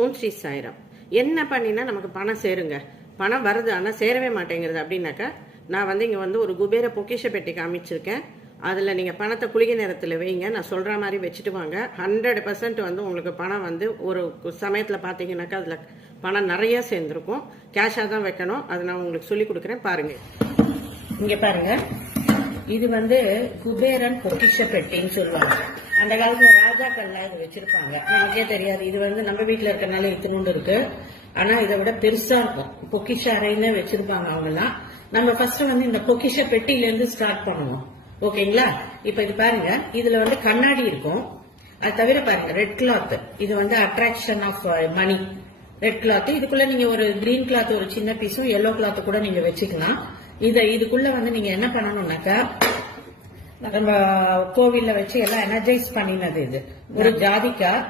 ஓம் ஸ்ரீ சாய்ராம். என்ன பண்ணினா நமக்கு பணம் சேருங்க, பணம் வருது ஆனால் சேரவே மாட்டேங்கிறது அப்படின்னாக்கா, நான் வந்து இங்கே வந்து ஒரு குபேர பொக்கிஷ பெட்டி காமிச்சிருக்கேன். அதில் நீங்கள் பணத்தை குளிகை நேரத்தில் வைங்க, நான் சொல்கிற மாதிரி வச்சுட்டு வாங்க. 100% வந்து உங்களுக்கு பணம் வந்து ஒரு சமயத்தில் பார்த்தீங்கன்னாக்கா அதில் பணம் நிறைய சேர்ந்துருக்கும். கேஷாக தான் வைக்கணும். அதை நான் உங்களுக்கு சொல்லி கொடுக்குறேன் பாருங்கள். இங்கே பாருங்கள், இது வந்து குபேரன் பொக்கிஷ பெட்டின்னு சொல்லுவாங்க. அந்த காலத்துல ராஜாக்கள்லாம் இது வச்சிருப்பாங்க. நமக்கே தெரியாது, இது வந்து நம்ம வீட்டுல இருக்கனால இத்தினோண்டு இருக்கு. ஆனா இதை விட பெருசா இருக்கும். பொக்கிஷ அறைன்னு வச்சிருப்பாங்க அவங்கலாம். நம்ம ஃபர்ஸ்ட் வந்து இந்த பொக்கிஷ பெட்டியில இருந்து ஸ்டார்ட் பண்ணுவோம். ஓகேங்களா? இப்ப இது பாருங்க, இதுல வந்து கண்ணாடி இருக்கும். அது தவிர பாருங்க ரெட் கிளாத், இது வந்து attraction of money. Red cloth, இதுக்குள்ள நீங்க ஒரு கிரீன் கிளாத் ஒரு சின்ன பீஸும் எல்லோ கிளாத் கூட நீங்க வச்சுக்கலாம். இதுக்குள்ள வந்து நீங்க என்ன பண்ணணும்னாக்கா, நம்ம கோவில்ல வச்சு எல்லாம் எனர்ஜைஸ் பண்ணினது இது ஒரு ஜாதிக்காய்,